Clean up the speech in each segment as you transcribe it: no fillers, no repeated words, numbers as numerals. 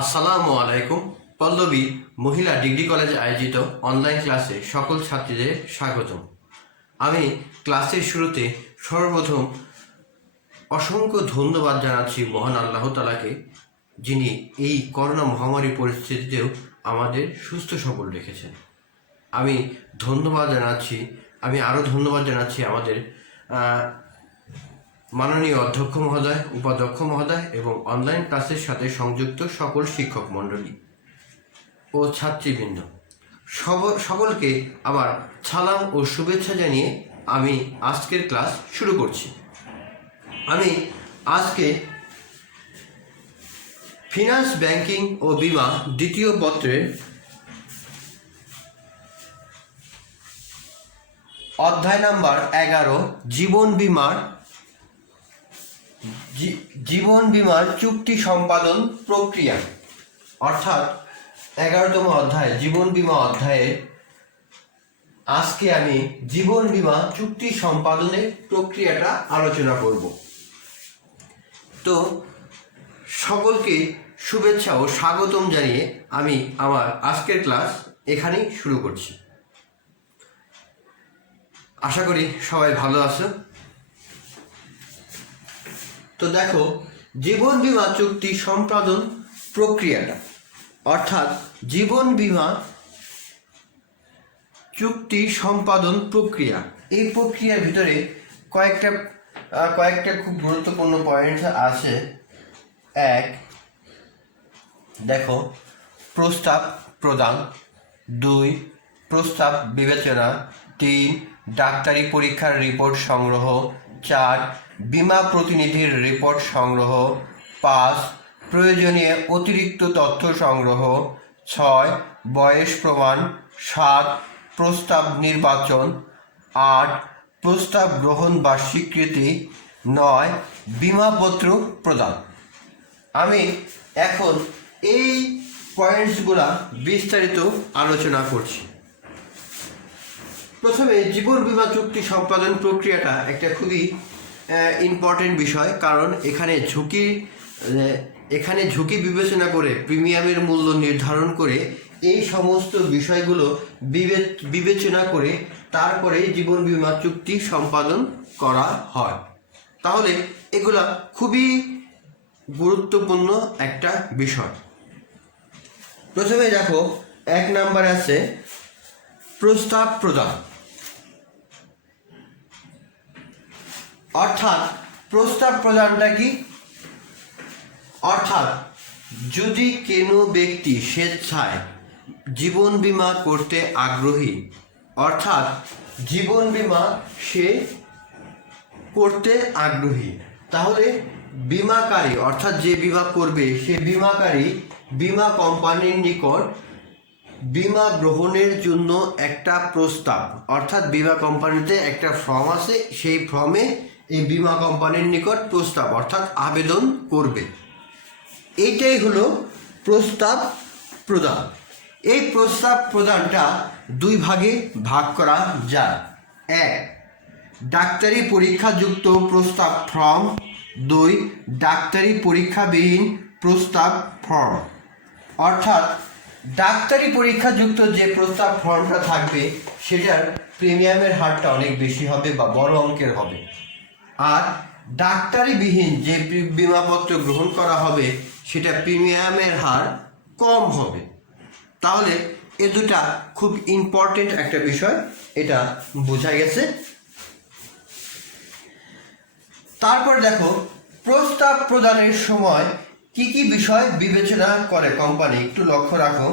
আসসালামু আলাইকুম। পল্লবী মহিলা ডিগ্রি কলেজে আয়োজিত অনলাইন ক্লাসে সকল ছাত্রীদের স্বাগতম। আমি ক্লাসের শুরুতে সর্বপ্রথম অসংখ্য ধন্যবাদ জানাচ্ছি মহান আল্লাহ তাআলাকে, যিনি এই করোনা মহামারী পরিস্থিতিতেও আমাদের সুস্থ সবল রেখেছেন। আমি আরও ধন্যবাদ জানাচ্ছি আমাদের মাননীয় অধ্যক্ষ মহোদয়, উপাধ্যক্ষ মহোদয় এবং অনলাইন ক্লাসের সাথে সংযুক্ত সকল শিক্ষক মণ্ডলী ও ছাত্রীবৃন্দ সকলকে আমার সালাম ও শুভেচ্ছা জানিয়ে আমি আজকের ক্লাস শুরু করছি। আমি আজকে ফিনান্স, ব্যাংকিং ও বীমা দ্বিতীয় পত্রের অধ্যায় নাম্বার 11 জীবন বীমার চুক্তি সম্পাদন প্রক্রিয়া, অর্থাৎ 11তম অধ্যায় জীবন বীমা অধ্যায়ে আজকে আমি জীবন বীমা চুক্তি সম্পাদনের প্রক্রিয়াটা আলোচনা করব। তো সকলকে শুভেচ্ছা ও স্বাগতম জানিয়ে আমি আমার আজকের ক্লাস এখানেই শুরু করছি। আশা করি সবাই ভালো আছো। তো দেখো, জীবন বীমা চুক্তি সম্পাদন প্রক্রিয়াটা, অর্থাৎ জীবন বীমা চুক্তি সম্পাদন প্রক্রিয়া, এই প্রক্রিয়ার ভিতরে কয়েকটা খুব গুরুত্বপূর্ণ পয়েন্ট আছে। দেখো, প্রস্তাব প্রদান, 2 প্রস্তাব বিবেচনা, 3 ডাক্তারি পরীক্ষার রিপোর্ট সংগ্রহ, 4 বীমা প্রতিনিধির রিপোর্ট সংগ্রহ, 5 প্রয়োজনীয় অতিরিক্ত তথ্য সংগ্রহ, 6 বয়স প্রমাণ, 7 প্রস্তাব নির্বাচন, 8 প্রস্তাব গ্রহণ বা স্বীকৃতি, 9 বীমাপত্র প্রদান। আমি এখন এই পয়েন্টসগুলা বিস্তারিত আলোচনা করছি। প্রথমে জীবন বীমা চুক্তি সম্পাদন প্রক্রিয়াটা একটা খুবই ইম্পর্টেন্ট বিষয়, কারণ এখানে ঝুঁকি বিবেচনা করে প্রিমিয়ামের মূল্য নির্ধারণ করে এই সমস্ত বিষয়গুলো বিবেচনা করে তারপরে জীবন বীমা চুক্তি সম্পাদন করা হয়। তাহলে এগুলা খুবই গুরুত্বপূর্ণ একটা বিষয়। প্রথমে দেখো, 1 নম্বরে আছে প্রস্তাব প্রদান, অর্থাৎ প্রস্তাব প্রদানটা কি? অর্থাৎ যদি কোনো ব্যক্তি স্বেচ্ছায় জীবন বীমা করতে আগ্রহী, অর্থাৎ জীবন বীমা সে করতে আগ্রহী, তাহলে বীমাকারী, অর্থাৎ যে বীমা করবে সে বীমাকারী বীমা কোম্পানির নিকট বীমা গ্রহণের জন্য একটা প্রস্তাব, অর্থাৎ বীমা কোম্পানিতে একটা ফর্ম আছে, সেই ফর্মে এই বীমা কোম্পানির নিকট প্রস্তাব অর্থাৎ আবেদন করবে। এইটাই হলো প্রস্তাব প্রদান। এই প্রস্তাব প্রদানটা 2 ভাগে ভাগ করা যায়। 1 ডাক্তারি পরীক্ষাযুক্ত প্রস্তাব ফর্ম, 2 ডাক্তারি পরীক্ষাবিহীন প্রস্তাব ফর্ম। অর্থাৎ ডাক্তারি পরীক্ষাযুক্ত যে প্রস্তাব ফর্মটা থাকবে সেটার প্রিমিয়ামের হারটা অনেক বেশি হবে বা বড় অঙ্কের হবে, আর ডাক্তারিবিহীন যে বীমাপত্র গ্রহণ করা হবে সেটা প্রিমিয়ামের হার কম হবে। তাহলে এ দুটা খুব ইম্পর্টেন্ট একটা বিষয়, এটা বোঝা গেছে। তারপর দেখো, প্রস্তাব প্রদানের সময় কি কি বিষয় বিবেচনা করে কোম্পানি, একটু লক্ষ্য রাখো।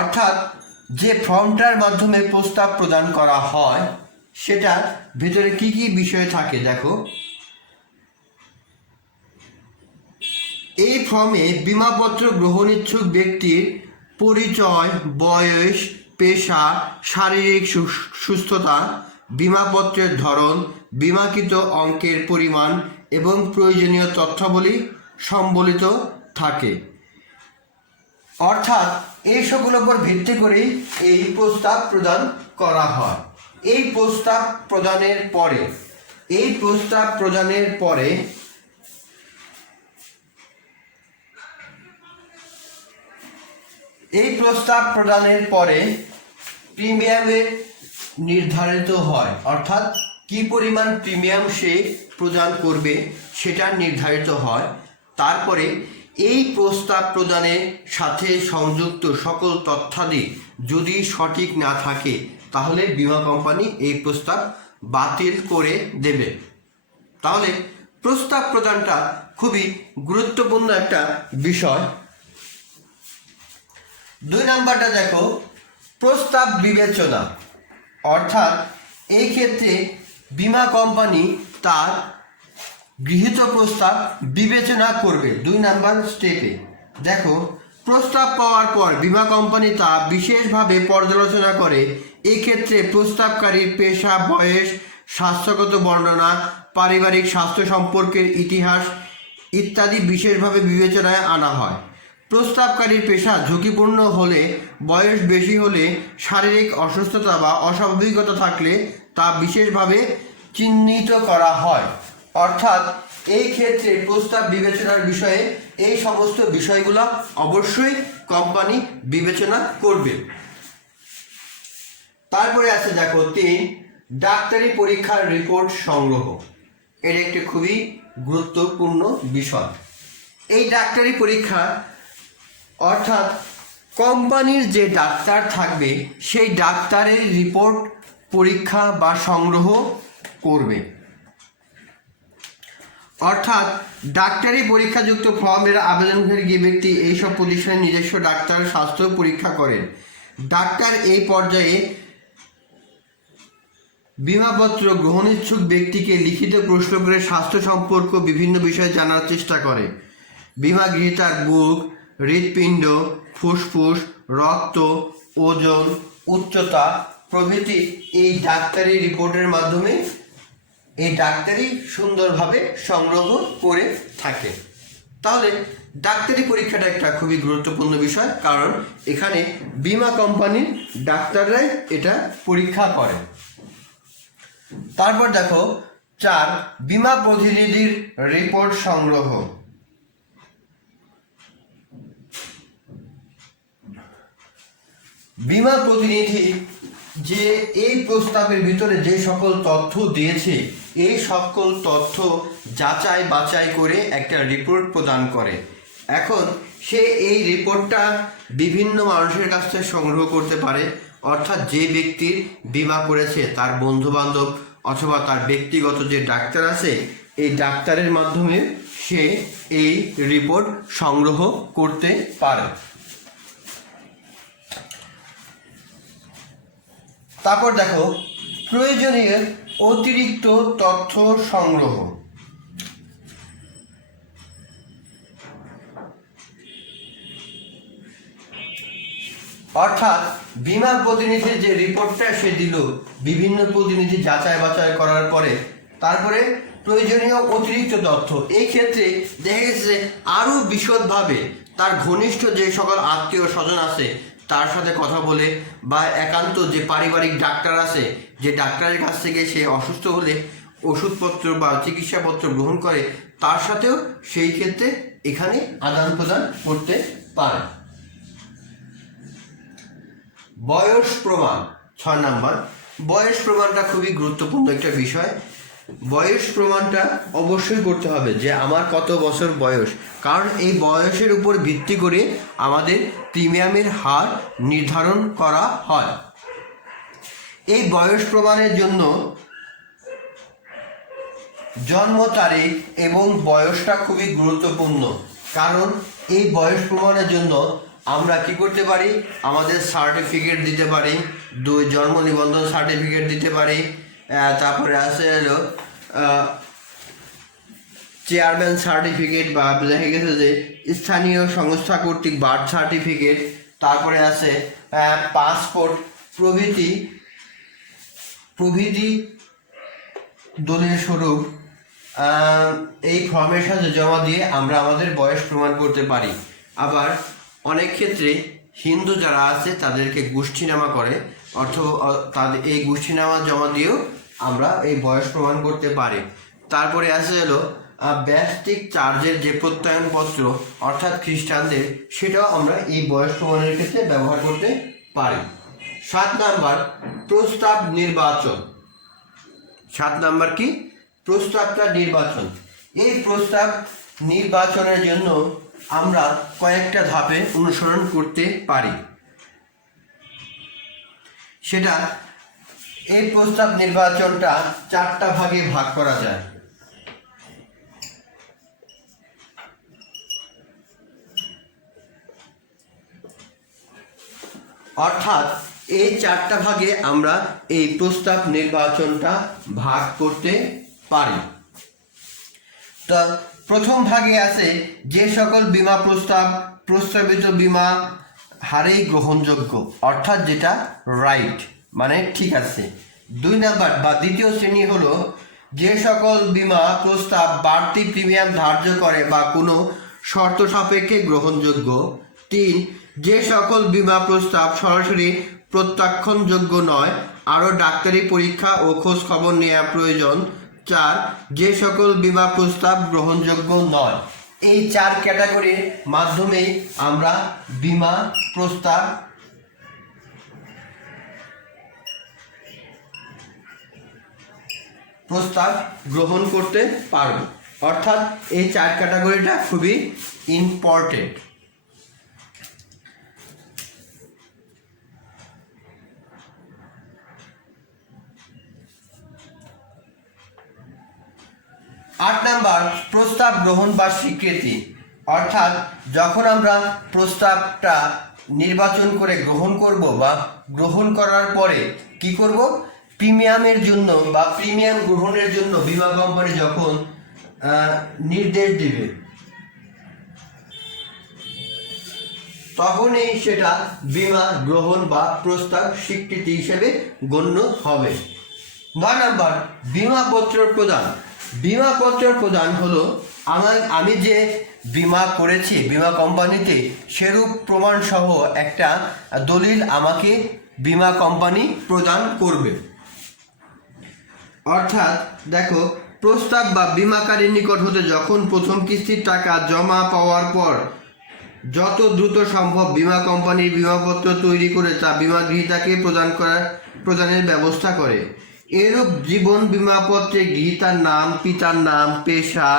অর্থাৎ যে ফর্মটার মাধ্যমে প্রস্তাব প্রদান করা হয় সেটার ভিতরে কি কি বিষয় থাকে দেখো। এই ফর্মে বীমাপত্র গ্রহণ ইচ্ছুক ব্যক্তির পরিচয়, বয়স, পেশা, শারীরিক সুস্থতা, বীমাপত্রের ধরন, বীমাকৃত অঙ্কের পরিমাণ এবং প্রয়োজনীয় তথ্যাবলী সম্বলিত থাকে। অর্থাৎ এই সকলের উপর ভিত্তি করেই এই প্রস্তাব প্রদান করা হয়। এই প্রস্তাব প্রদানের পরে এই প্রস্তাব প্রদানের পরে প্রিমিয়ামের নির্ধারিত হয়, অর্থাৎ কি পরিমাণ প্রিমিয়াম সে প্রদান করবে সেটা নির্ধারিত হয়। তারপরে এই প্রস্তাব প্রদানের সাথে সংযুক্ত সকল তথ্যাদি যদি সঠিক না থাকে তাহলে বীমা কোম্পানি এই প্রস্তাব বাতিল করে দেবে। তাহলে প্রস্তাব প্রদানটা খুবই গুরুত্বপূর্ণ একটা বিষয়। 2 নাম্বারটা দেখো, প্রস্তাব বিবেচনা, অর্থাৎ এই ক্ষেত্রে বীমা কোম্পানি তার গৃহীত প্রস্তাব বিবেচনা করবে। 2 নাম্বার স্টেপে দেখো, প্রস্তাব পাওয়ার পর বীমা কোম্পানি তা বিশেষভাবে পর্যালোচনা করে। এই ক্ষেত্রে প্রস্তাবকারীর পেশা, বয়স, স্বাস্থ্যগত বর্ণনা, পারিবারিক স্বাস্থ্য সম্পর্কের ইতিহাস ইত্যাদি বিশেষভাবে বিবেচনায় আনা হয়। প্রস্তাবকারীর পেশা ঝুঁকিপূর্ণ হলে, বয়স বেশি হলে, শারীরিক অসুস্থতা বা অস্বাভাবিকতা থাকলে তা বিশেষভাবে চিহ্নিত করা হয়। অর্থাৎ এই ক্ষেত্রে প্রস্তাব বিবেচনার বিষয়ে এই সমস্ত বিষয়গুলো অবশ্যই কোম্পানি বিবেচনা করবে। তারপরে আছে দেখো 3, ডাক্তারি পরীক্ষার রিপোর্ট সংগ্রহ। এর একটি খুবই গুরুত্বপূর্ণ বিষয়। এই ডাক্তারি পরীক্ষা অর্থাৎ কোম্পানির যে ডাক্তার থাকবে সেই ডাক্তারের রিপোর্ট পরীক্ষা বা সংগ্রহ করবে। অর্থাৎ ডাক্তারি পরীক্ষাযুক্ত ফর্মের আবেদনকারী যে ব্যক্তি এইসব প্রতিষ্ঠানের নিজস্ব ডাক্তার স্বাস্থ্য পরীক্ষা করেন। ডাক্তার এই পর্যায়ে বীমাপত্র গ্রহণেচ্ছুক ব্যক্তিকে লিখিত প্রশ্ন করে স্বাস্থ্য সম্পর্ক বিভিন্ন বিষয় জানার চেষ্টা করে। বীমা গ্রহীতার বুক, হৃৎপিণ্ড, ফুসফুস, রক্ত, ওজন, উচ্চতা প্রভৃতি এই ডাক্তারি রিপোর্টের মাধ্যমে এই ডাক্তারি সুন্দরভাবে সংগ্রহ করে থাকে। তাহলে ডাক্তারি পরীক্ষাটা একটা খুবই গুরুত্বপূর্ণ বিষয়, কারণ এখানে বীমা কোম্পানির ডাক্তাররাই এটা পরীক্ষা করে। তারপর দেখো 4, বীমা প্রতিনিধির রিপোর্ট সংগ্রহ। বীমা প্রতিনিধি যে এই প্রস্তাবের ভিতরে যে সকল তথ্য দিয়েছে এই সকল তথ্য যাচাই বাছাই করে একটা রিপোর্ট প্রদান করে। এখন সে এই রিপোর্টটা বিভিন্ন মানুষের কাছ থেকে সংগ্রহ করতে পারে, অর্থাৎ যে ব্যক্তির বীমা করেছে তার বন্ধুবান্ধব অথবা তার ব্যক্তিগত যে ডাক্তার আছে এই ডাক্তারের মাধ্যমে সে এই রিপোর্ট সংগ্রহ করতে পারে। তারপর দেখো প্রয়োজনীয় অতিরিক্ত তথ্য সংগ্রহ। অর্থাৎ বীমা প্রতিনিধির যে রিপোর্টটা সে দিল, বিভিন্ন প্রতিনিধি যাচাই বাছাই করার পরে তারপরে প্রয়োজনীয় অতিরিক্ত তথ্য, এই ক্ষেত্রে দেখা গেছে আরও বিশদভাবে তার ঘনিষ্ঠ যে সকল আত্মীয় স্বজন আছে তার সাথে কথা বলে, বা একান্ত যে পারিবারিক ডাক্তার আছে যে ডাক্তারের কাছ থেকে সে অসুস্থ হলে ওষুধপত্র বা চিকিৎসাপত্র গ্রহণ করে তার সাথেও সেই ক্ষেত্রে এখানে আদান প্রদান করতে পারে। বয়স প্রমাণ 6 নাম্বার। বয়স প্রমাণটা খুবই গুরুত্বপূর্ণ একটা বিষয়। বয়স প্রমাণটা অবশ্যই করতে হবে যে আমার কত বছর বয়স, কারণ এই বয়সের উপর ভিত্তি করে আমাদের প্রিমিয়ামের হার নির্ধারণ করা হয়। এই বয়স প্রমাণের জন্য জন্ম তারিখ এবং বয়সটা খুবই গুরুত্বপূর্ণ, কারণ এই বয়স প্রমাণের জন্য আমরা কি করতে পারি, আমাদের সার্টিফিকেট দিতে পারি, 2 জন্ম নিবন্ধন সার্টিফিকেট দিতে পারি, তারপরে আছে হলো চেয়ারম্যান সার্টিফিকেট বা দেখা গেছে যে স্থানীয় সংস্থা কর্তৃক বার্থ সার্টিফিকেট, তারপরে আছে পাসপোর্ট প্রভৃতি দলিল স্বরূপ এই ফর্মের সাথে জমা দিয়ে আমরা আমাদের বয়স প্রমাণ করতে পারি। আবার অনেক ক্ষেত্রে হিন্দু যারা আছে তাদেরকে গোষ্ঠীনামা করে, তাদের এই গোষ্ঠীনামা জমা দিয়েও আমরা এই বয়স প্রমাণ করতে পারি। তারপরে আছে হলো ব্যষ্টিক চার্জের যে প্রত্যয়নপত্র অর্থাৎ খ্রিস্টানদের, সেটাও আমরা এই বয়স প্রমাণের ক্ষেত্রে ব্যবহার করতে পারি। 7 নাম্বার প্রস্তাব নির্বাচন। 7 নাম্বার কি? প্রস্তাবটা নির্বাচন। এই প্রস্তাব নির্বাচনের জন্য আমরা কয়েকটা ধাপে অনুসরণ করতে পারি। সেটা এই প্রস্তাব নির্বাচনটা 4টা ভাগে ভাগ করা যায়। অর্থাৎ এই 4টা ভাগে আমরা এই প্রস্তাব নির্বাচনটা ভাগ করতে পারি। তো প্রথম ভাগে আছে যে সকল বীমা প্রস্তাব প্রস্তাবিত বীমা হারেই গ্রহণযোগ্য, অর্থাৎ যেটা রাইট, মানে ঠিক আছে। 2 নাম্বার বা দ্বিতীয় শ্রেণী হলো যে সকল বীমা প্রস্তাব বাড়তি প্রিমিয়াম ধার্য করে বা কোনো শর্ত সাপেক্ষে গ্রহণযোগ্য। 3 যে সকল বীমা প্রস্তাব সরাসরি প্রত্যাখ্যানযোগ্য নয়, আরও ডাক্তারি পরীক্ষা ও খোঁজ খবর নেওয়া প্রয়োজন। 4 যে সকল বীমা প্রস্তাব গ্রহণযোগ্য নয়। এই 4 ক্যাটাগরির মাধ্যমেই আমরা বীমা প্রস্তাব গ্রহণ করতে পারব। অর্থাৎ এই 4 ক্যাটাগরিটা খুবই ইম্পর্টেন্ট। আট নাম্বার প্রস্তাব গ্রহণ বা স্বীকৃতি। অর্থাৎ যখন আমরা প্রস্তাবটা নির্বাচন করে গ্রহণ করব বা গ্রহণ করার পরে কি করব, প্রিমিয়ামের জন্য বা প্রিমিয়াম গ্রহণের জন্য বীমা কোম্পানি যখন নির্দেশ দিবে, তখনই সেটা বীমা গ্রহণ বা প্রস্তাব স্বীকৃতি হিসেবে গণ্য হবে। 9 নাম্বার বীমাপত্র প্রদান। বীমাপত্র প্রদান হলো আমি যে বীমা করেছি বীমা কোম্পানিতে, সেরূপ প্রমাণ সহ একটা দলিল আমাকে বীমা কোম্পানি প্রদান করবে। অর্থাৎ দেখো, প্রস্তাব বা বীমাকারীর নিকট হতে যখন প্রথম কিস্তির টাকা জমা পাওয়ার পর যত দ্রুত সম্ভব বীমা কোম্পানির বীমাপত্র তৈরি করে তা বীমা গ্রহীতাকে প্রদানের ব্যবস্থা করে। এরূপ জীবন বীমাপত্রে গৃহীতার নাম, পিতার নাম, পেশা,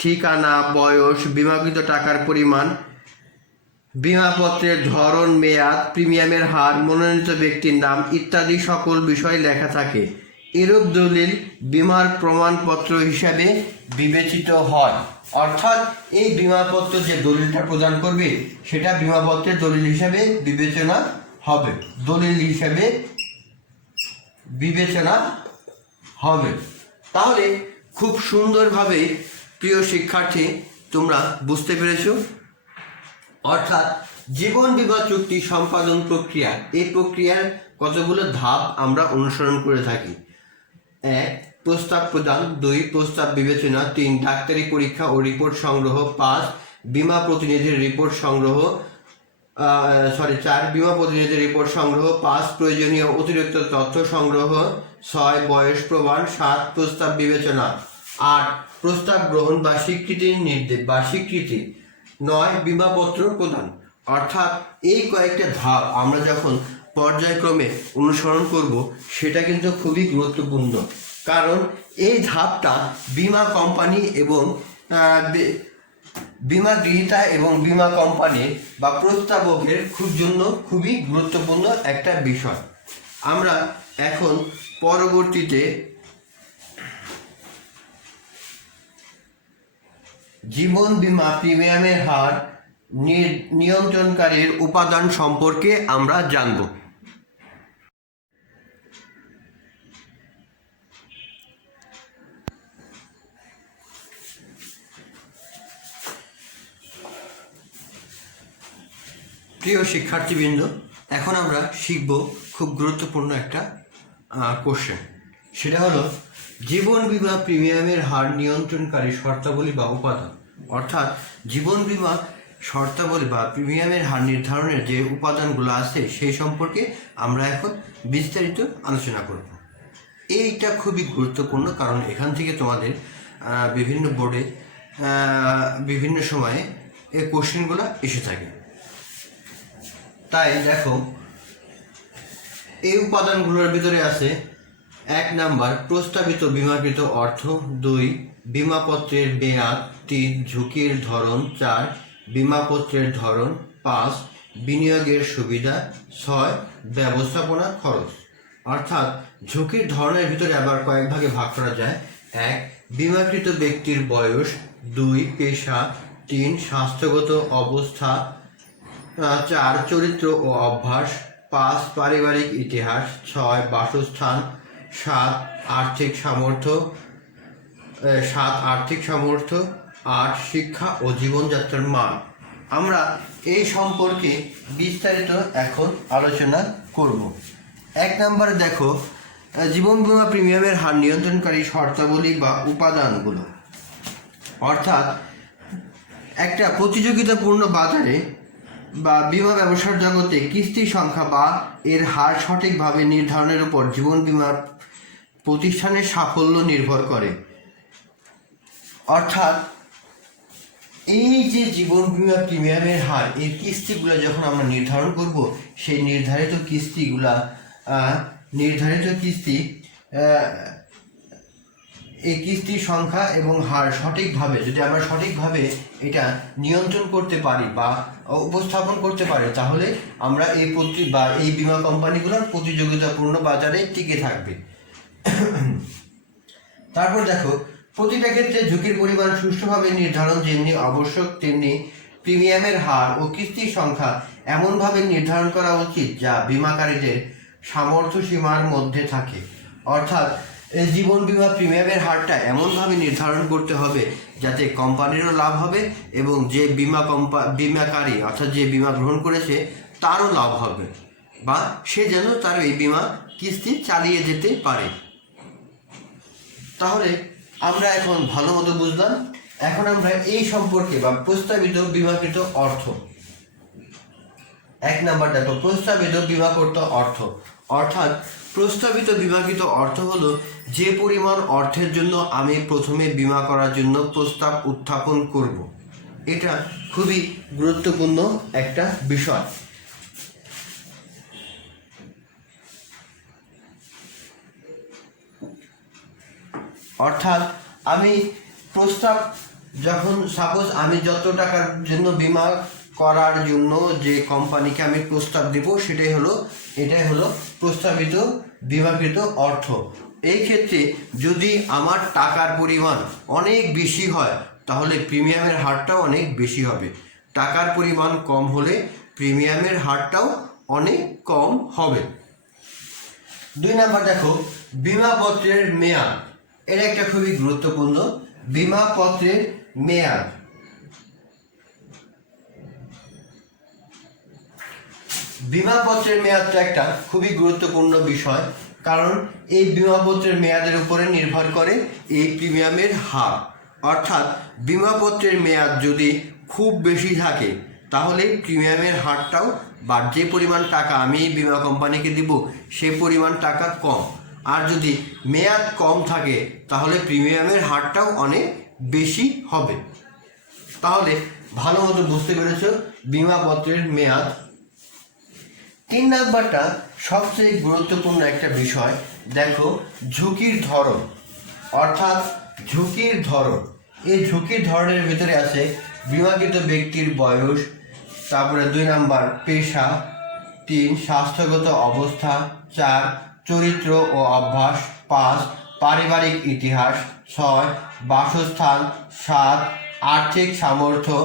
ঠিকানা, বয়স, বীমাকৃত টাকার পরিমাণ, বীমাপত্রের ধরন, মেয়াদ, প্রিমিয়ামের হার, মনোনীত ব্যক্তির নাম ইত্যাদি সকল বিষয় লেখা থাকে। এরূপ দলিল বীমার প্রমাণপত্র হিসাবে বিবেচিত হয়। অর্থাৎ এই বীমাপত্র যে দলিলটা প্রদান করবে সেটা বীমাপত্রের দলিল হিসাবে বিবেচনা হবে, তাহলে খুব সুন্দরভাবে প্রিয় শিক্ষার্থী তোমরা বুঝতে পেরেছো। অর্থাৎ জীবন বীমা চুক্তি সম্পাদন প্রক্রিয়া, এই প্রক্রিয়ার কতগুলো ধাপ আমরা অনুসরণ করে থাকি। 1 প্রস্তাব প্রদান, 2 প্রস্তাব বিবেচনা, 3 ডাক্তারি পরীক্ষা ও রিপোর্ট সংগ্রহ, 5 বীমা প্রতিনিধির রিপোর্ট সংগ্রহ, 4 বীমা প্রতিনিধির রিপোর্ট সংগ্রহ, 5 প্রয়োজনীয় অতিরিক্ত তথ্য সংগ্রহ, 6 বয়স প্রমাণ, 7 প্রস্তাব বিবেচনা, 8 প্রস্তাব গ্রহণ বা স্বীকৃতির নির্দেশ বা স্বীকৃতি, 9 বীমাপত্র প্রদান। অর্থাৎ এই কয়েকটা ধাপ আমরা যখন পর্যায়ক্রমে অনুসরণ করব সেটা কিন্তু খুবই গুরুত্বপূর্ণ, কারণ এই ধাপটা বীমা কোম্পানি এবং বীমা গ্রহীতা এবং বীমা কোম্পানি বা প্রস্তাবকের খুবই গুরুত্বপূর্ণ একটা বিষয়। আমরা এখন পরবর্তীতে জীবন বীমা প্রিমিয়ামের হার নিয়ন্ত্রণকারীর উপাদান সম্পর্কে আমরা জানব। প্রিয় শিক্ষার্থীবৃন্দ, এখন আমরা শিখব খুব গুরুত্বপূর্ণ একটা কোশ্চেন। সেটা হলো জীবন বীমা প্রিমিয়ামের হার নিয়ন্ত্রণকারী শর্তাবলী বা উপাদান। অর্থাৎ জীবন বীমা শর্তাবলী বা প্রিমিয়ামের হার নির্ধারণের যে উপাদানগুলো আছে সেই সম্পর্কে আমরা এখন বিস্তারিত আলোচনা করব। এইটা খুবই গুরুত্বপূর্ণ, কারণ এখান থেকে তোমাদের বিভিন্ন বোর্ডে বিভিন্ন সময়ে এই কোশ্চেনগুলো এসে থাকে। তাই দেখো, এই উপাদানগুলোর ভিতরে আছে 1 নাম্বার প্রস্তাবিত বিমাকৃত অর্থ, 2 বিমাপত্রের মেয়াদ, 3 ঝুঁকির ধরন, 4 বিমাপত্রের ধরন, 5 বিনিয়োগের সুবিধা, 6 ব্যবস্থাপনা খরচ। অর্থাৎ ঝুঁকির ধরনের ভিতরে আবার কয়েক ভাগে ভাগ করা যায়। 1 বিমাকৃত ব্যক্তির বয়স, 2 পেশা, 3 স্বাস্থ্যগত অবস্থা, 4 চরিত্র ও অভ্যাস, 5 পারিবারিক ইতিহাস, 6 বাসস্থান, 7 আর্থিক সামর্থ্য, 8 শিক্ষা ও জীবনযাত্রার মান। আমরা এই সম্পর্কে বিস্তারিত এখন আলোচনা করব। 1 নম্বরে দেখো, জীবন বীমা প্রিমিয়ামের হার নিয়ন্ত্রণকারী শর্তাবলী বা উপাদানগুলো। অর্থাৎ একটা প্রতিযোগিতাপূর্ণ বাজারে বা বীমা ব্যবসার জগতে কিস্তির সংখ্যা বা এর হার সঠিকভাবে নির্ধারণের উপর জীবন বীমা প্রতিষ্ঠানের সাফল্য নির্ভর করে। অর্থাৎ এই যে জীবন বীমা প্রিমিয়ামের হার, এই কিস্তিগুলো যখন আমরা নির্ধারণ করব, সেই নির্ধারিত কিস্তি এই কিস্তির সংখ্যা এবং হার সঠিকভাবে যদি আমরা সঠিকভাবে এটা নিয়ন্ত্রণ করতে পারি বা উপস্থাপন করতে পারি, তাহলে আমরা এই বীমা কোম্পানিগুলোর প্রতিযোগিতাপূর্ণ বাজারে টিকে থাকবে। তারপর দেখো, প্রতিটা ক্ষেত্রে ঝুঁকির পরিমাণ সুষ্ঠুভাবে নির্ধারণ যেমনি আবশ্যক, তেমনি প্রিমিয়ামের হার ও কিস্তির সংখ্যা এমনভাবে নির্ধারণ করা উচিত যা বীমাকারীদের সামর্থ্য সীমার মধ্যে থাকে। অর্থাৎ জীবন বীমা প্রিমিয়ামের হারটা এমনভাবে নির্ধারণ করতে হবে যাতে কোম্পানিরও লাভ হবে এবং যে বীমাকারী অর্থাৎ যে বীমা গ্রহণ করেছে তারও লাভ হবে, বা সে যেন তার এই বীমা কিস্তি চালিয়ে যেতে পারে। তাহলে আমরা এখন ভালো মতো বুঝলাম। এখন আমরা এই সম্পর্কে বা প্রস্তাবিত বিমাকৃত অর্থ। 1 নাম্বার দেখো, প্রস্তাবিত বিমাকৃত অর্থ। অর্থাৎ প্রস্তাবিত বিমাকৃত অর্থ হলো যে পরিমাণ অর্থের জন্য আমি প্রথমে বীমা করার জন্য প্রস্তাব উত্থাপন করব। এটা খুবই গুরুত্বপূর্ণ একটা বিষয়। অর্থাৎ আমি প্রস্তাব যখন সাপোজ আমি যত টাকার জন্য বীমা করার জন্য যে কোম্পানিকে আমি প্রস্তাব দেব, এটাই হলো প্রস্তাবিত বিমাকৃত অর্থ। এই ক্ষেত্রে যদি আমার টাকার পরিমাণ অনেক বেশি হয় তাহলে প্রিমিয়ামের হারটাও অনেক বেশি হবে, টাকার পরিমাণ কম হলে প্রিমিয়ামের হারটাও অনেক কম হবে। 2 নাম্বার দেখো, বীমাপত্রের মেয়াদ। এটা একটা খুবই গুরুত্বপূর্ণ। বীমাপত্রের মেয়াদ। বীমাপত্রের মেয়াদটা একটা খুবই গুরুত্বপূর্ণ বিষয়, কারণ এই বীমাপত্রের মেয়াদের উপরে নির্ভর করে এই প্রিমিয়ামের হার। অর্থাৎ বীমাপত্রের মেয়াদ যদি খুব বেশি থাকে তাহলে প্রিমিয়ামের হারটাও বা যে পরিমাণ টাকা আমি বীমা কোম্পানিকে দিব সে পরিমাণ টাকা কম, আর যদি মেয়াদ কম থাকে তাহলে প্রিমিয়ামের হারটাও অনেক বেশি হবে। তাহলে ভালো মতো বুঝতে পেরেছ বীমাপত্রের মেয়াদ। 3 নাম্বারটা সবচেয়ে গুরুত্বপূর্ণ একটা বিষয়। দেখো, ঝুঁকির ধরন। অর্থাৎ ঝুঁকির ধরন, এই ঝুঁকির ধরনের ভিতরে আছে বীমাকৃত ব্যক্তির বয়স, তারপরে 2 নাম্বার পেশা, 3 স্বাস্থ্যগত অবস্থা, 4 চরিত্র ও অভ্যাস, 5 পারিবারিক ইতিহাস, 6 বাসস্থান, 7 আর্থিক সামর্থ্য,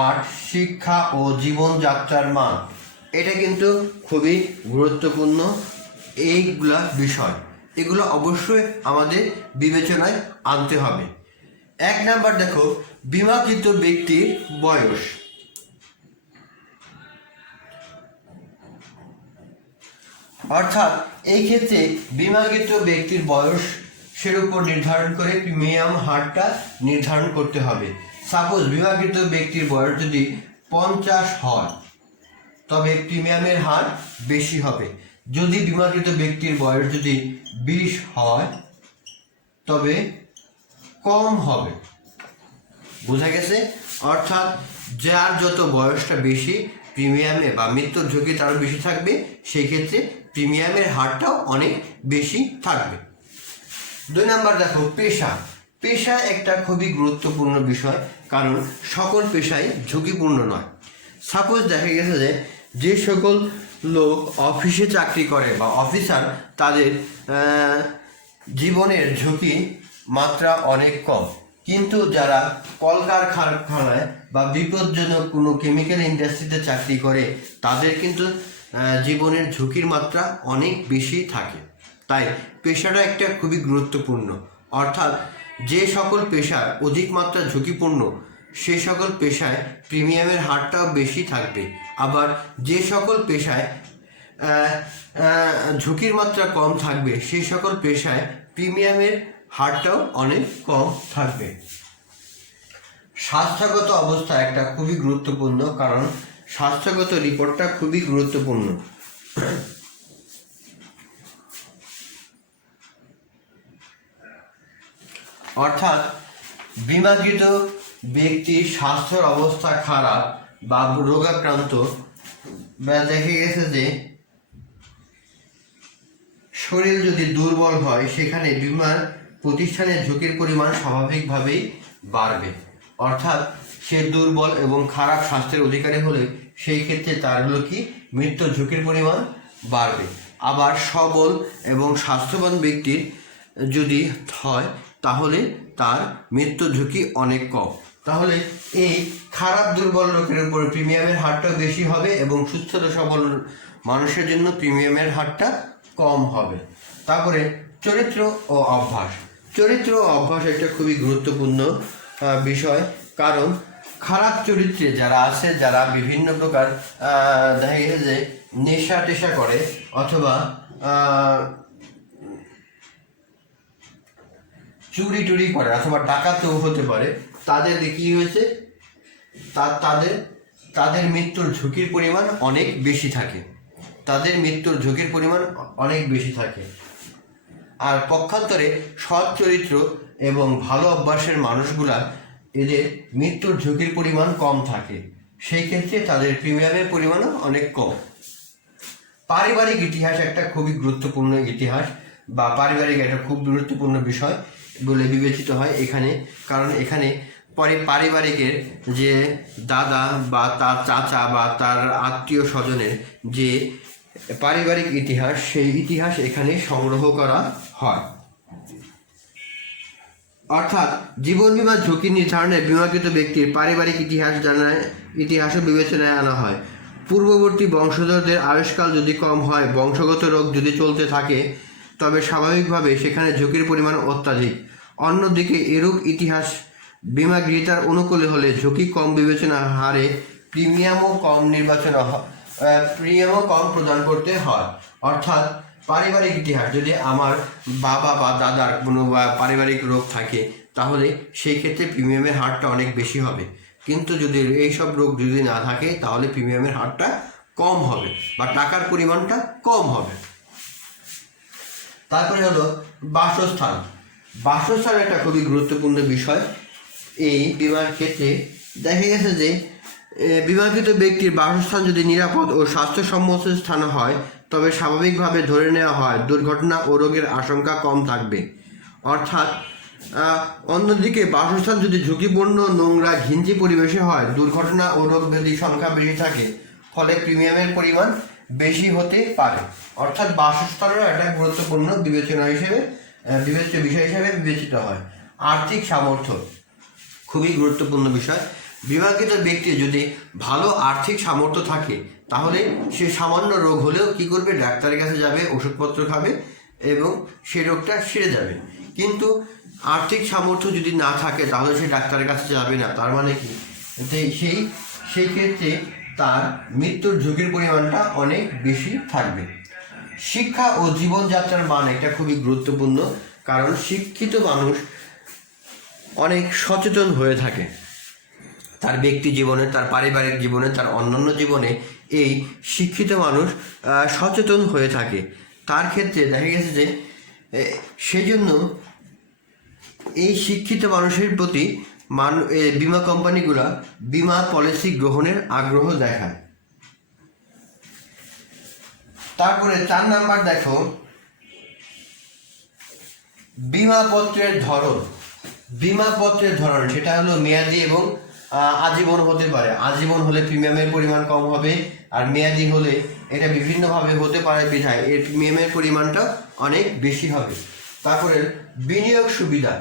8 শিক্ষা ও জীবনযাত্রার মান। এটা কিন্তু খুবই গুরুত্বপূর্ণ এইগুলা বিষয়, এগুলো অবশ্যই আমাদের বিবেচনায় আনতে হবে। 1 নাম্বার দেখো, বীমাকৃত ব্যক্তির বয়স। অর্থাৎ এই ক্ষেত্রে বীমাকৃত ব্যক্তির বয়সের উপর নির্ধারণ করে প্রিমিয়াম হারটা নির্ধারণ করতে হবে। সাপোজ বীমাকৃত ব্যক্তির বয়স যদি 50 হয় তবে প্রিমিয়ামের হার বেশি হবে। যদি বীমাকৃত ব্যক্তির বয়স যদি 20 হয় তবে কম হবে। বোঝা গেছে? অর্থাৎ যার যত বয়সটা বেশি, প্রিমিয়ামে বা মৃত্যুর ঝুঁকি তারও বেশি থাকবে, সেই ক্ষেত্রে প্রিমিয়ামের হারটাও অনেক বেশি থাকবে। 2 নাম্বার দেখো, পেশা। পেশা একটা খুবই গুরুত্বপূর্ণ বিষয়, কারণ সকল পেশাই ঝুঁকিপূর্ণ নয়। সাপোজ দেখা গেছে যে সকল লোক অফিসে চাকরি করে বা অফিসার, তাদের জীবনের ঝুঁকি মাত্রা অনেক কম, কিন্তু যারা কলকারখানায় বা বিপজ্জনক কোনো কেমিক্যাল ইন্ডাস্ট্রিতে চাকরি করে, তাদের কিন্তু জীবনের ঝুঁকির মাত্রা অনেক বেশি থাকে। তাই পেশাটা একটা খুবই গুরুত্বপূর্ণ। অর্থাৎ যে সকল পেশা অধিক মাত্রা ঝুঁকিপূর্ণ, সে সকল পেশায় প্রিমিয়ামের হারটাও বেশি থাকবে। আবার যে সকল পেশায় ঝুঁকির মাত্রা কম থাকবে, সেই সকল পেশায় প্রিমিয়ামের হারটাও অনেক কম থাকবে। স্বাস্থ্যগত অবস্থা একটা খুবই গুরুত্বপূর্ণ, কারণ স্বাস্থ্যগত রিপোর্টটা খুবই গুরুত্বপূর্ণ। অর্থাৎ বীমাকৃত ব্যক্তির স্বাস্থ্যের অবস্থা খারাপ বা রোগাক্রান্ত, বা দেখা গেছে যে শরীর যদি দুর্বল হয়, সেখানে বীমার প্রতিষ্ঠানের ঝুঁকির পরিমাণ স্বাভাবিকভাবেই বাড়বে। অর্থাৎ সে দুর্বল এবং খারাপ স্বাস্থ্যের অধিকারী হলে সেই ক্ষেত্রে তার হলো কি, মৃত্যুর ঝুঁকির পরিমাণ বাড়বে। আবার সবল এবং স্বাস্থ্যবান ব্যক্তির যদি হয়, তাহলে তার মৃত্যুর ঝুঁকি অনেক কম। তাহলে এই খারাপ দুর্বল লোকের উপর প্রিমিয়ামের হারটা বেশি হবে এবং সুস্থ সবল মানুষের জন্য প্রিমিয়ামের হারটা কম হবে। তারপরে চরিত্র ও অভ্যাস। চরিত্র ও অভ্যাস একটা খুবই গুরুত্বপূর্ণ বিষয়, কারণ খারাপ চরিত্রে যারা আছে, যারা বিভিন্ন প্রকার দেখা গেছে যে নেশা টেশা করে অথবা চুরি টুরি করে অথবা ডাকাতও হতে পারে, তাদের কি হয়েছে, তাদের মৃত্যুর ঝুঁকির পরিমাণ অনেক বেশি থাকে। তাদের মৃত্যুর ঝুঁকির পরিমাণ অনেক বেশি থাকে। আর পক্ষান্তরে সৎ চরিত্র এবং ভালো অভ্যাসের মানুষগুলা, এদের মৃত্যুর ঝুঁকির পরিমাণ কম থাকে, সেই ক্ষেত্রে তাদের প্রিমিয়ামের পরিমাণও অনেক কম। পারিবারিক ইতিহাস একটা খুবই গুরুত্বপূর্ণ ইতিহাস, বা পারিবারিক একটা খুব গুরুত্বপূর্ণ বিষয় বলে বিবেচিত হয় এখানে, কারণ এখানে পারিবারিকের যে দাদা বা তার চাচা বা তার আত্মীয় স্বজনের যে পারিবারিক ইতিহাস, সেই ইতিহাস এখানে সংগ্রহ করা হয়। অর্থাৎ জীবন বীমা ঝুঁকি নির্ধারণে বীমাকৃত ব্যক্তির পারিবারিক ইতিহাসও বিবেচনায় আনা হয়। পূর্ববর্তী বংশধরদের আয়ুষ্কাল যদি কম হয়, বংশগত রোগ যদি চলতে থাকে, তবে স্বাভাবিকভাবে সেখানে ঝুঁকির পরিমাণ অত্যাধিক। অন্যদিকে এরূপ ইতিহাস বীমাগ্রহীতার অনুকূলে হলে ঝুঁকি কম বিবেচনা হারে প্রিমিয়ামও কম প্রদান করতে হয়। অর্থাৎ পারিবারিক ইতিহাস, যদি আমার বাবা বা দাদার কোনো পারিবারিক রোগ থাকে, তাহলে সেই ক্ষেত্রে প্রিমিয়ামের হারটা অনেক বেশি হবে। কিন্তু যদি এইসব রোগ যদি না থাকে, তাহলে প্রিমিয়ামের হারটা কম হবে বা টাকার পরিমাণটা কম হবে। তারপরে হলো বাসস্থান। বাসস্থান একটা খুবই গুরুত্বপূর্ণ বিষয়। এই বীমার ক্ষেত্রে দেখা গেছে যে বীমাকৃত ব্যক্তির বাসস্থান যদি নিরাপদ ও স্বাস্থ্যসম্মত স্থানে হয়, তবে স্বাভাবিকভাবে ধরে নেওয়া হয় দুর্ঘটনা ও রোগের আশঙ্কা কম থাকবে। অর্থাৎ অন্যদিকে বাসস্থান যদি ঝুঁকিপূর্ণ, নোংরা, ঘিঞ্জি পরিবেশে হয়, দুর্ঘটনা ও রোগ ব্যাধির সংখ্যা বেশি থাকে, ফলে প্রিমিয়ামের পরিমাণ বেশি হতে পারে। অর্থাৎ বাসস্থানের একটা গুরুত্বপূর্ণ বিবেচ্য বিষয় হিসেবে বিবেচিত হয়। আর্থিক সামর্থ্য খুবই গুরুত্বপূর্ণ বিষয়। বীমাকৃত ব্যক্তির যদি ভালো আর্থিক সামর্থ্য থাকে, তাহলে সে সামান্য রোগ হলেও কি করবে, ডাক্তারের কাছে যাবে, ওষুধপত্র খাবে এবং সে রোগটা সেরে যাবে। কিন্তু আর্থিক সামর্থ্য যদি না থাকে, তাহলে সে ডাক্তারের কাছে যাবে না। তার মানে কি, সেই ক্ষেত্রে তার মৃত্যুর ঝুঁকির পরিমাণটা অনেক বেশি থাকবে। শিক্ষা ও জীবনযাত্রার মান একটা খুবই গুরুত্বপূর্ণ, কারণ শিক্ষিত মানুষ অনেক সচেতন হয়ে থাকে তার ব্যক্তি জীবনে, তার পারিবারিক জীবনে, তার অন্যান্য জীবনে। এই শিক্ষিত মানুষ সচেতন হয়ে থাকে। তার ক্ষেত্রে দেখা গেছে যে সেজন্য এই শিক্ষিত মানুষের প্রতি বীমা কোম্পানিগুলো বীমা পলিসি গ্রহণের আগ্রহ দেখায়। তারপরে 4 নাম্বার দেখো, বীমাপত্রের ধরন। বীমাপত্রের ধরন সেটা হলো মেয়াদি এবং আজীবন হতে পারে। আজীবন হলে প্রিমিয়ামের পরিমাণ কম হবে, আর মেয়াদি হলে এটা বিভিন্নভাবে হতে পারে বিধায় এর প্রিমিয়ামের পরিমাণটা অনেক বেশি হবে। তারপরে বিনিয়োগ সুবিধা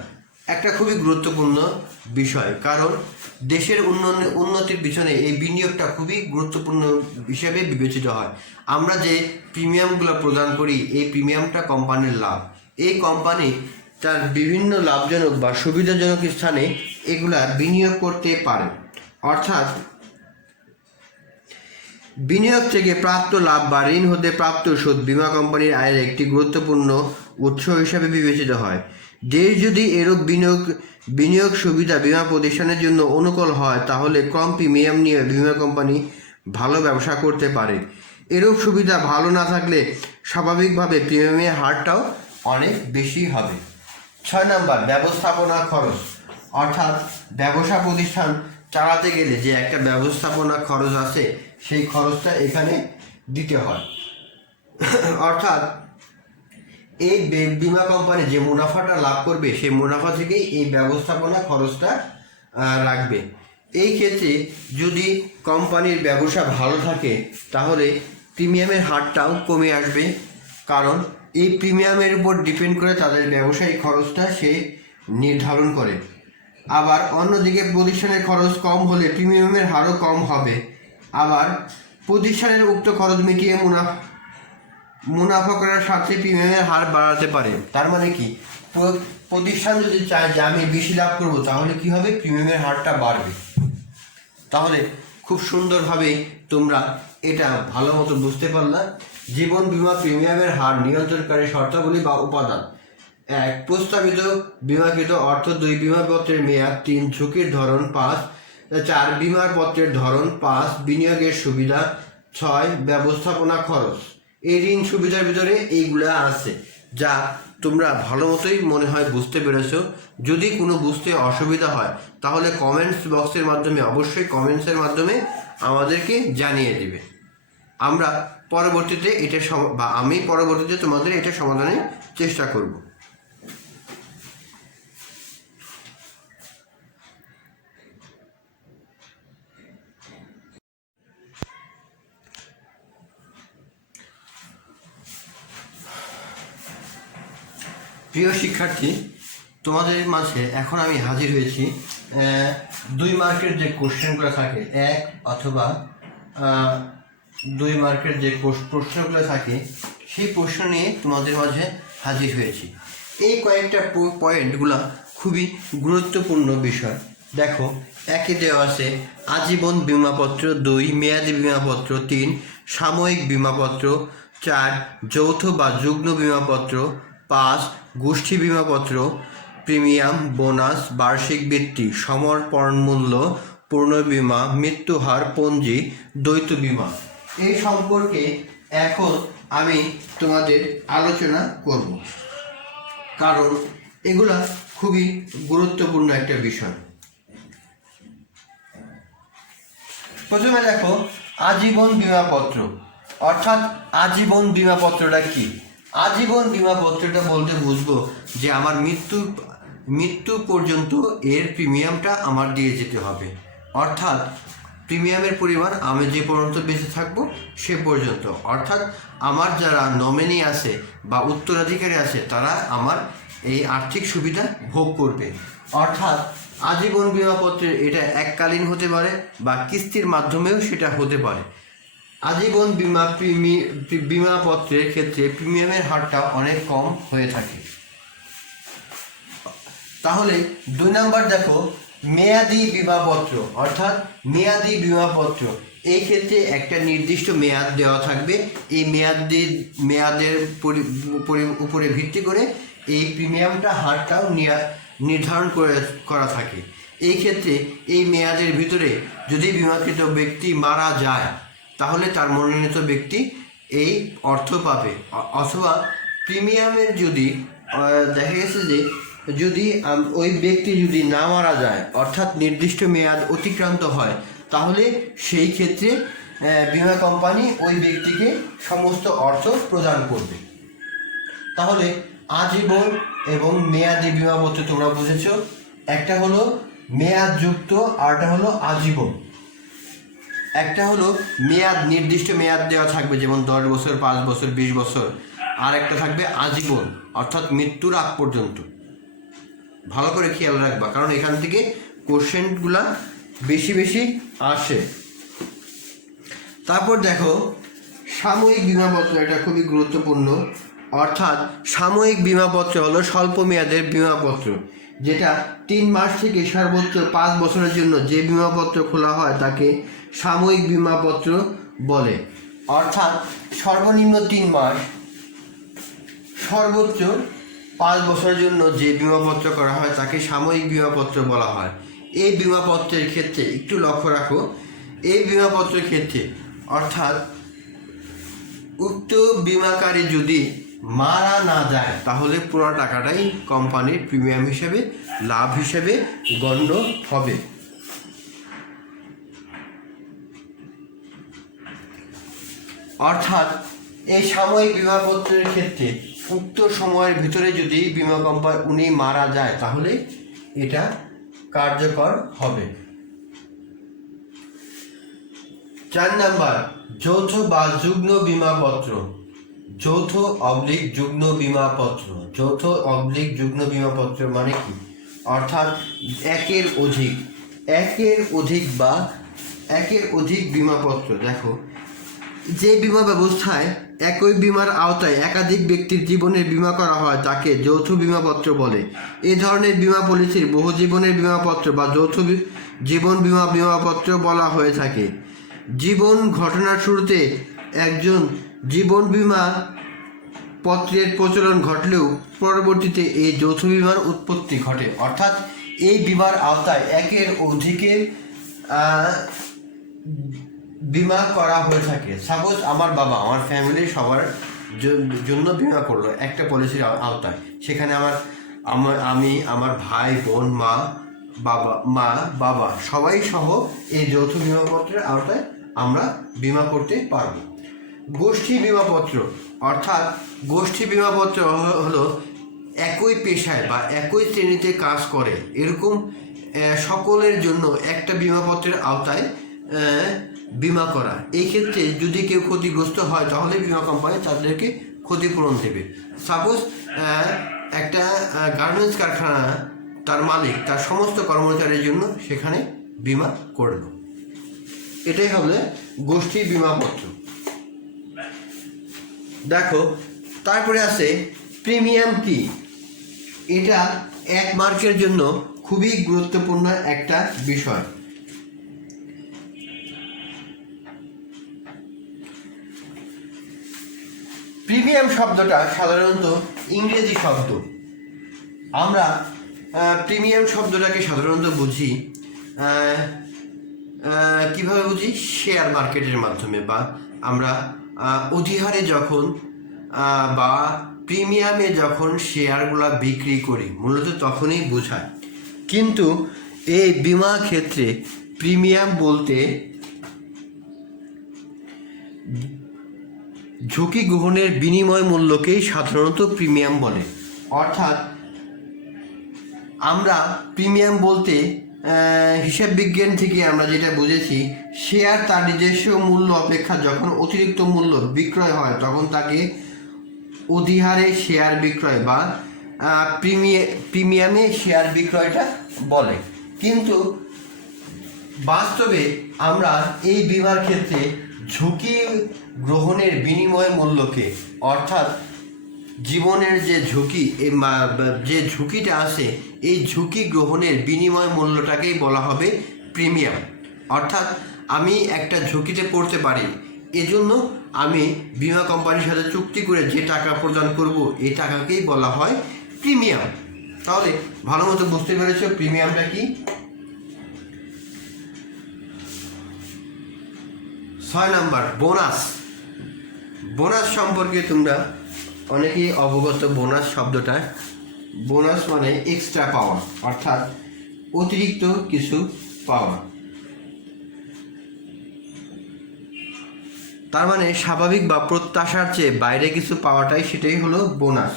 একটা খুবই গুরুত্বপূর্ণ বিষয়, কারণ দেশের উন্নতির পিছনে এই বিনিয়োগটা খুবই গুরুত্বপূর্ণ হিসেবে বিবেচিত হয়। আমরা যে প্রিমিয়ামগুলো প্রদান করি, এই প্রিমিয়ামটা কোম্পানির লাভ। এই কোম্পানি তার বিভিন্ন লাভজনক বা সুবিধাজনক স্থানে এগুলা বিনিয়োগ করতে পারে, অর্থাৎ বিনিয়োগ থেকে প্রাপ্ত লাভ বা ঋণ হতে প্রাপ্ত সুদ বীমা কোম্পানির আয়ের একটি গুরুত্বপূর্ণ উৎস হিসাবে বিবেচিত হয়। দেশ যদি এরূপ বিনিয়োগ সুবিধা বীমা প্রতিষ্ঠানের জন্য অনুকূল হয়, তাহলে কম প্রিমিয়াম নিয়ে বীমা কোম্পানি ভালো ব্যবসা করতে পারে। এরূপ সুবিধা ভালো না থাকলে স্বাভাবিকভাবে প্রিমিয়ামের হারটাও অনেক বেশি হবে। 6 নাম্বার, ব্যবস্থাপনা খরচ, অর্থাৎ ব্যবসা প্রতিষ্ঠান চালাতে গেলে যে একটা ব্যবস্থাপনা খরচ আছে, সেই খরচটা এখানে দিতে হয়। অর্থাৎ এই বীমা কোম্পানি যে মুনাফাটা লাভ করবে, সেই মুনাফা থেকেই এই ব্যবস্থাপনা খরচটা রাখবে। এই ক্ষেত্রে যদি কোম্পানির ব্যবসা ভালো থাকে, তাহলে প্রিমিয়ামের হারটাও কমে আসবে, কারণ এই প্রিমিয়ামের উপর ডিপেন্ড করে তাদের ব্যবসায়িক খরচটা সে নির্ধারণ করে। আবার অন্যদিকে প্রতিষ্ঠানের খরচ কম হলে প্রিমিয়ামের হারও কম হবে। আবার প্রতিষ্ঠানের উক্ত খরচ মিটিয়ে মুনাফা করার স্বার্থে প্রিমিয়ামের হার বাড়াতে পারে। তার মানে কি, প্রতিষ্ঠান যদি চায় যে আমি বেশি লাভ করব, তাহলে কি হবে, প্রিমিয়ামের হারটা বাড়বে। তাহলে খুব সুন্দরভাবে তোমরা এটা ভালো মতো বুঝতে পারলা। জীবন বীমা প্রিমিয়ামের হার নিয়ন্ত্রণকারী শর্তাবলী বা উপাদান: 1. প্রস্তাবিত বীমাকৃত অর্থ। 2. বীমাপত্রের মেয়াদ। 3. ঝুঁকির ধরন। 5. 4. বীমার পত্রের ধরন। 5. বিনিয়োগের সুবিধা। 6. ব্যবস্থাপনা খরচ। এই ঋণ সুবিধার ভিতরে এইগুলা আছে, যা তোমরা ভালো মতোই মনে হয় বুঝতে পেরেছ। যদি কোনো বুঝতে অসুবিধা হয়, তাহলে কমেন্টস বক্সের মাধ্যমে, অবশ্যই কমেন্টসের মাধ্যমে আমাদেরকে জানিয়ে দেবে। আমরা পরবর্তীতে আমি পরবর্তীতে তোমাদের এটা সমাধানের চেষ্টা করব। প্রিয় শিক্ষার্থী, তোমাদের মাঝে এখন আমি হাজির হয়েছি 2 মার্কের যে কোশ্চেনগুলো থাকে, 1 অথবা 2 মার্কের যে প্রশ্নগুলো থাকে, সেই প্রশ্ন নিয়ে তোমাদের মাঝে হাজির হয়েছি। এই কয়েকটা পয়েন্টগুলো খুবই গুরুত্বপূর্ণ বিষয়। দেখো, 1-এ দেওয়া আছে আজীবন বীমাপত্র। 2. মেয়াদি বীমাপত্র। 3. সাময়িক বীমাপত্র। 4. যৌথ বা যুগ্ম বীমাপত্র। 5. গোষ্ঠী বীমাপত্র। প্রিমিয়াম, বোনাস, বার্ষিক বৃত্তি, সমর্পণ মূল্য, পূর্ণ বীমা, মৃত্যুহার, পঞ্জি, দ্বৈত বীমা। এই সম্পর্কে এখন আমি তোমাদের আলোচনা করব, কারণ এগুলা খুবই গুরুত্বপূর্ণ একটা বিষয়। প্রথমে দেখো, আজীবন বীমাপত্র, অর্থাৎ আজীবন বীমাপত্রটা কি? আজীবন বীমাপত্রটা বলতে বুঝবো যে আমার মৃত্যু পর্যন্ত এর প্রিমিয়ামটা আমার দিয়ে যেতে হবে। অর্থাৎ প্রিমিয়ামের পরিমাণ আমি যে পর্যন্ত বেঁচে থাকবো সে পর্যন্ত। অর্থাৎ আমার যারা নমিনি আছে বা উত্তরাধিকারী আছে, তারা আমার এই আর্থিক সুবিধা ভোগ করবে। অর্থাৎ আজীবন বীমাপত্রের এটা এককালীন হতে পারে বা কিস্তির মাধ্যমেও সেটা হতে পারে। আজীবন বীমাপত্রের ক্ষেত্রে প্রিমিয়ামের হারটা অনেক কম হয়ে থাকে। তাহলে 2 নাম্বার দেখো, মেয়াদি বীমাপত্র, অর্থাৎ মেয়াদি বীমাপত্র। এই ক্ষেত্রে একটা নির্দিষ্ট মেয়াদ দেওয়া থাকবে। এই মেয়াদের উপরে ভিত্তি করে এই প্রিমিয়ামটা হারটাও নির্ধারণ করা থাকে। এই ক্ষেত্রে এই মেয়াদের ভিতরে যদি বীমাকৃত ব্যক্তি মারা যায়, তাহলে তার মনোনীত ব্যক্তি এই অর্থ পাবে। অথবা প্রিমিয়ামের যদি দেখা গেছে যে যদি ওই ব্যক্তি যদি না মারা যায়, অর্থাৎ নির্দিষ্ট মেয়াদ অতিক্রান্ত হয়, তাহলে সেই ক্ষেত্রে বীমা কোম্পানি ওই ব্যক্তিকে সমস্ত অর্থ প্রদান করবে। তাহলে আজীবন এবং মেয়াদি বিমাপত্র তোমরা বুঝেছো। একটা হলো মেয়াদযুক্ত, আরটা হলো আজীবন। একটা হলো মেয়াদ, নির্দিষ্ট মেয়াদ দেওয়া থাকবে, যেমন 10 বছর, 5 বছর, 20 বছর। আর একটা থাকবে আজীবন, অর্থাৎ মৃত্যুর আগ পর্যন্ত। ভালো করে খেয়াল রাখবা, কারণ এখান থেকে কোশ্চেনগুলা বেশি বেশি আসে। তারপর দেখো সাময়িক বিমাপত্র, এটা খুবই গুরুত্বপূর্ণ। অর্থাৎ সাময়িক বিমাপত্র হলো স্বল্প মেয়াদের বিমাপত্র, যেটা 3 মাস থেকে সর্বোচ্চ 5 বছরের জন্য যে বিমাপত্র খোলা হয় তাকে সাময়িক বিমাপত্র বলে। অর্থাৎ সর্বনিম্ন 3 মাস, সর্বোচ্চ 5 বছরের জন্য যে বিমাপত্র করা হয় তাকে সাময়িক বিমাপত্র বলা হয়। এই বিমাপত্রের ক্ষেত্রে একটু লক্ষ্য রাখো, এই বিমাপত্রের ক্ষেত্রে অর্থাৎ উক্ত বিমাকারী যদি মারা না যায় তাহলে পুরো টাকাটাই কোম্পানির প্রিমিয়াম হিসেবে, লাভ হিসেবে গণ্য হবে। অর্থাৎ এই সাময়িক বিমাপত্রের ক্ষেত্রে উক্ত সময়ের ভিতরে যদি বিমা কোম্পানি উনি মারা যায় তাহলে এটা কার্যকর হবে। 4 নাম্বার যৌথ বা যুগ্ম বিমাপত্র। যৌথ/যুগ্ম বিমাপত্র। যৌথ/যুগ্ম বিমাপত্র মানে কি? অর্থাৎ একের অধিক বিমাপত্র। দেখো, যে বিমা ব্যবস্থায় একই বিমার আওতায় একাধিক ব্যক্তির জীবনের বিমা করা হয় তাকে যৌথ বিমাপত্র বলে। এ ধরনের বিমা পলিসির বহু জীবনের বিমাপত্র বা যৌথ জীবন বিমাপত্র বলা হয়ে থাকে। জীবন ঘটনার শুরুতে একজন জীবন বিমা পত্রের প্রচলন ঘটলেও পরবর্তীতে এই যৌথ বিমার উৎপত্তি ঘটে। অর্থাৎ এই বিমার আওতায় একের অধিকের বিমা করা হয়ে থাকে। সাপোজ আমার বাবা, আমার ফ্যামিলির সবার জন্য বিমা করলো একটা পলিসির আওতায়, সেখানে আমি, আমার ভাই, বোন, বাবা সবাই সহ এই যৌথ বিমাপত্রের আওতায় আমরা বিমা করতে পারব। গোষ্ঠী বিমাপত্র। অর্থাৎ গোষ্ঠী বিমাপত্র হলো একই পেশায় বা একই শ্রেণীতে কাজ করে এরকম সকলের জন্য একটা বিমাপত্রের আওতায় বিমা করা। এই ক্ষেত্রে যদি কেউ ক্ষতিগ্রস্ত হয় তাহলে বিমা কোম্পানি তাদেরকে ক্ষতিপূরণ দেবে। সাপোজ একটা গার্মেন্টস কারখানা, তার মালিক তার সমস্ত কর্মচারীর জন্য সেখানে বিমা করল। এটাই হবে গোষ্ঠী বিমাপত্র। দেখো, তারপরে আছে প্রিমিয়াম কি। এটা 1 মার্কের জন্য খুবই গুরুত্বপূর্ণ একটা বিষয়। প্রিমিয়াম শব্দটা সাধারণত ইংরেজি শব্দ। আমরা প্রিমিয়াম শব্দটাকে সাধারণত বুঝি কিভাবে বুঝি? শেয়ার মার্কেটের মাধ্যমে, বা আমরা অধিহারে যখন বা প্রিমিয়ামে যখন শেয়ারগুলো বিক্রি করি মূলত তখনই বোঝায়। কিন্তু এই বিমা ক্ষেত্রে প্রিমিয়াম বলতে ঝুঁকি গ্রহণের বিনিময় মূল্যকেই সাধারণত প্রিমিয়াম বলে। অর্থাৎ আমরা প্রিমিয়াম বলতে হিসাব বিজ্ঞান থেকে আমরা যেটা বুঝেছি, শেয়ার তার নিজস্ব মূল্য অপেক্ষা যখন অতিরিক্ত মূল্য বিক্রয় হয় তখন তাকে অধিহারে শেয়ার বিক্রয় বা প্রিমিয়ামে শেয়ার বিক্রয়টা বলে। কিন্তু বাস্তবে আমরা এই বিমার ক্ষেত্রে ঝুঁকি গ্রহণের বিনিময় মূল্যকে, অর্থাৎ জীবনের যে ঝুঁকিটা আছে এই ঝুঁকি গ্রহণের বিনিময় মূল্যটাকেই বলা হবে প্রিমিয়াম। অর্থাৎ আমি একটা ঝুঁকিতে পড়তে পারি, এজন্য আমি বিমা কোম্পানির সাথে চুক্তি করে যে টাকা প্রদান করব এই টাকাকেই বলা হয় প্রিমিয়াম। তাহলে ভালো মতো বুঝতে পেরেছ প্রিমিয়ামটা কি। 6 নাম্বার বোনাস। বোনাস সম্পর্কে তোমরা অনেকেই অবগত বোনাস শব্দটা। বোনাস মানে এক্সট্রা পাওয়া, অর্থাৎ অতিরিক্ত কিছু পাওয়া। তার মানে স্বাভাবিক বা প্রত্যাশার চেয়ে বাইরে কিছু পাওয়াটাই সেটাই হলো বোনাস।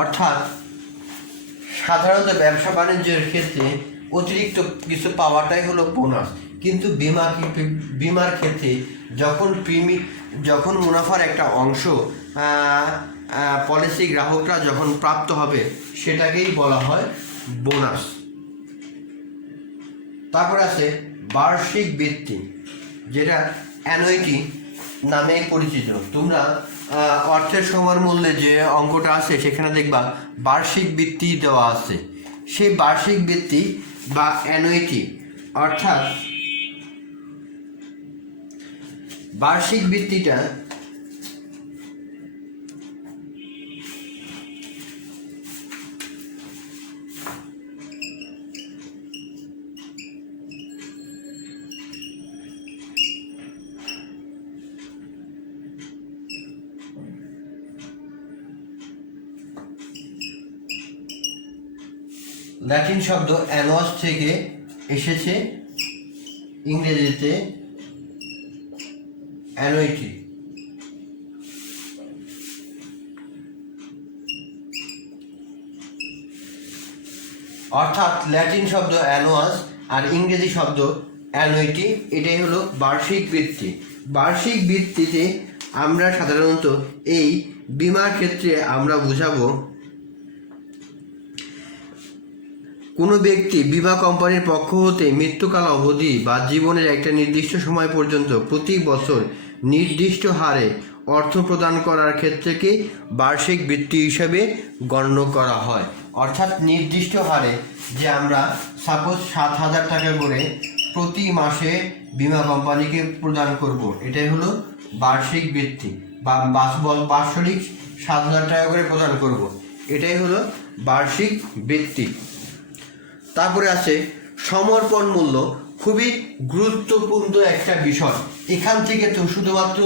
অর্থাৎ সাধারণত ব্যবসা বাণিজ্যের ক্ষেত্রে অতিরিক্ত কিছু পাওয়াটাই হলো বোনাস, কিন্তু বিমার ক্ষেত্রে যখন মুনাফার একটা অংশ পলিসি গ্রাহকরা যখন প্রাপ্ত হবে সেটাকেই বলা হয় বোনাস। তারপরে আছে বার্ষিক বৃত্তি, যেটা অ্যানুইটি নামে পরিচিত। তোমরা অর্থের সমমূল্যে যে অঙ্কটা আছে সেখানে দেখবা বার্ষিক বৃত্তি দেওয়া আছে। সেই বার্ষিক বৃত্তি বা অ্যানুইটি, অর্থাৎ বার্ষিক বৃত্তিটা ল্যাটিন শব্দ অ্যানুয়াস থেকে এসেছে, ইংরেজিতে অ্যানুইটি। অর্থাৎ ল্যাটিন শব্দ অ্যানুয়াস আর ইংরেজি শব্দ অ্যানুইটি, এটাই হলো বার্ষিক বৃত্তি। বার্ষিক বৃত্তিতে আমরা সাধারণত এই বীমার ক্ষেত্রে আমরা বুঝাবো কোনো ব্যক্তি বীমা কোম্পানির পক্ষ হতে মৃত্যুকাল অবধি বা জীবনের একটা নির্দিষ্ট সময় পর্যন্ত প্রতি বছর নির্দিষ্ট হারে অর্থ প্রদান করার ক্ষেত্রকে বার্ষিক বৃত্তি হিসাবে গণ্য করা হয়। অর্থাৎ নির্দিষ্ট হারে, যে আমরা সাপোজ 7,000 টাকা করে প্রতি মাসে বীমা কোম্পানিকে প্রদান করব, এটাই হলো বার্ষিক বৃত্তি, বা বাৎসরিক 7,000 টাকা করে প্রদান করব, এটাই হলো বার্ষিক বৃত্তি। তারপরে আছে সমর্পণ মূল্য, খুবই গুরুত্বপূর্ণ একটা বিষয়। এখান থেকে তো শুধুমাত্র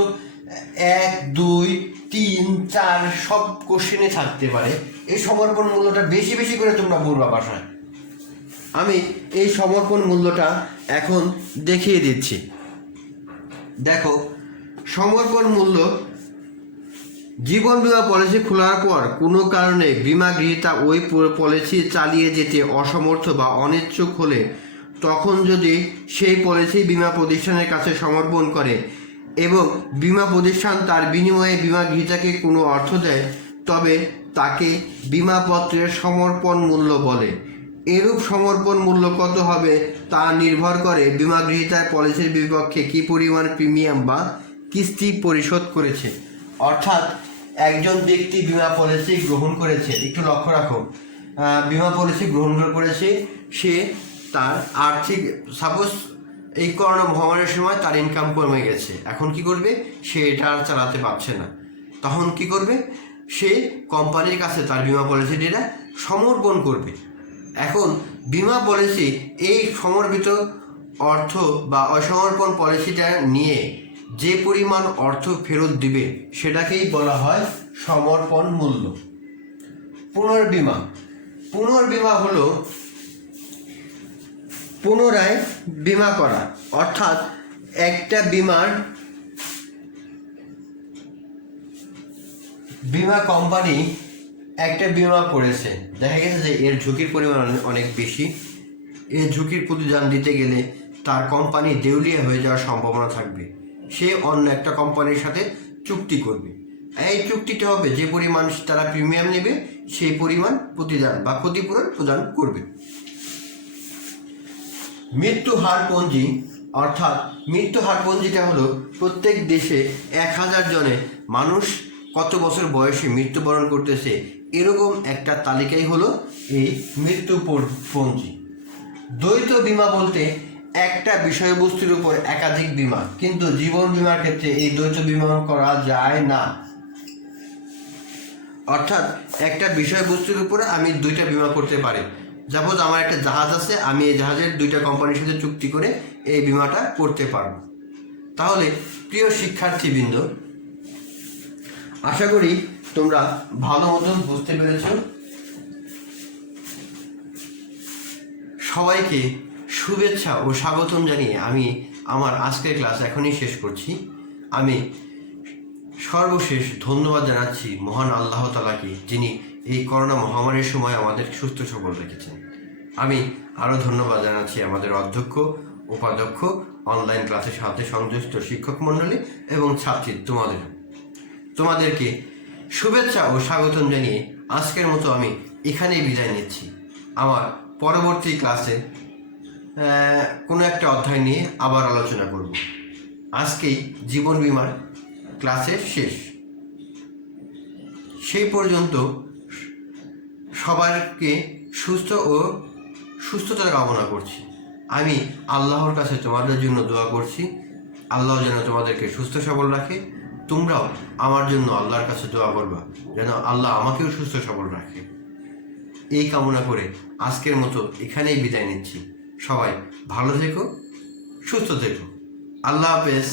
1, 2, 3, 4 সব কোশ্চেনে থাকতে পারে। এই সমর্পণ মূল্যটা বেশি বেশি করে তোমরা বলবা বাসায়। আমি এই সমর্পণ মূল্যটা এখন দেখিয়ে দিচ্ছি। দেখো, সমর্পণ মূল্য, জীবন বীমা পলিসি খোলার পর কোনো কারণে বীমা গ্রহীতা ওই পলিসি চালিয়ে যেতে অসমর্থ বা অনিচ্ছুক হলে তখন যদি সেই পলিসি বীমা প্রতিষ্ঠানের কাছে সমর্পণ করে এবং বীমা প্রতিষ্ঠান তার বিনিময়ে বীমা গ্রহীতাকে কোনো অর্থ দেয়, তবে তাকে বীমাপত্রের সমর্পণ মূল্য বলে। এরূপ সমর্পণ মূল্য কত হবে তা নির্ভর করে বীমা গ্রহীতার পলিসির বিপক্ষে কী পরিমাণ প্রিমিয়াম বা কিস্তি পরিশোধ করেছে। অর্থাৎ একজন ব্যক্তি বীমা পলিসি গ্রহণ করেছে, একটু লক্ষ্য রাখো, বীমা পলিসি গ্রহণ করেছে, সে তার আর্থিক, সাপোজ এই করোনা মহামারীর সময় তার ইনকাম কমে গেছে, এখন কি করবে, সে এটা আর চালাতে পারছে না, তখন কি করবে, সে কোম্পানির কাছে তার বীমা পলিসিটা সমর্পণ করবে। এখন বীমা পলিসি এই সমর্পিত অর্থ বা অসমর্পণ পলিসিটা নিয়ে যে পরিমাণ অর্থ ফেরত দিবে সেটাকেই বলা হয় সমর্পণ মূল্য। পুনর্বীমা, পুনর্বীমা হলো পুনরায় বীমা করা। অর্থাৎ একটা বীমা কোম্পানি একটা বীমা করেছে, দেখা গেছে যে এর ঝুঁকির পরিমাণ অনেক বেশি, এই ঝুঁকির প্রতিদান দিতে গেলে তার কোম্পানি দেউলিয়া হয়ে যাওয়ার সম্ভাবনা থাকবে, সে অন্য একটা কোম্পানির সাথে চুক্তি করবে। এই চুক্তিটা হবে যে পরিমাণ তারা প্রিমিয়াম নেবে সেই পরিমাণ প্রতিদান বা ক্ষতিপূরণ প্রদান করবে। মৃত্যু হার পঞ্জি, অর্থাৎ মৃত্যু হার পঞ্জিটা হলো প্রত্যেক দেশে 1,000 জনে মানুষ কত বছর বয়সে মৃত্যুবরণ করতেছে এরকম একটা তালিকাই হলো এই মৃত্যু পঞ্জি। দ্বৈত বীমা বলতে একটা বিষয়বস্তুর উপর একাধিক বীমা, কিন্তু জীবন বীমার ক্ষেত্রে এই দ্বৈত বীমা করা যায় না। অর্থাৎ একটা বিষয়বস্তুর উপরে আমি 2টা বীমা করতে পারি। সাপোজ আমার একটা জাহাজ আছে, আমি এই জাহাজের 2টা কোম্পানির সাথে চুক্তি করে এই বীমাটা করতে পারবো। তাহলে প্রিয় শিক্ষার্থীবৃন্দ, আশা করি তোমরা ভালো মতন বুঝতে পেরেছ। সবাইকে শুভেচ্ছা ও স্বাগতম জানিয়ে আমি আমার আজকের ক্লাস এখনই শেষ করছি। আমি সর্বশেষ ধন্যবাদ জানাচ্ছি মহান আল্লাহ তাআলাকে, যিনি এই করোনা মহামারীর সময় আমাদের সুস্থ সবল রেখেছেন। আমি আরও ধন্যবাদ জানাচ্ছি আমাদের অধ্যক্ষ, উপাধ্যক্ষ, অনলাইন ক্লাসের সাথে সংযুক্ত শিক্ষক মণ্ডলী এবং ছাত্রী তোমাদেরকে শুভেচ্ছা ও স্বাগতম জানিয়ে আজকের মতো আমি এখানেই বিদায় নিচ্ছি। আমার পরবর্তী ক্লাসে কোনো একটা অধ্যায় নিয়ে আবার আলোচনা করব। আজকেই জীবন বীমার ক্লাসের শেষ। সেই পর্যন্ত সবাইকে সুস্থতা কামনা করছি। আমি আল্লাহর কাছে তোমাদের জন্য দোয়া করছি, আল্লাহ যেন তোমাদেরকে সুস্থ সবল রাখে। তোমরাও আমার জন্য আল্লাহর কাছে দোয়া করবা যেন আল্লাহ আমাকেও সুস্থ সবল রাখে। এই কামনা করে আজকের মতো এখানেই বিদায় নিচ্ছি। সবাই ভালো থেকো, সুস্থ থেকো। আল্লাহ হাফেজ।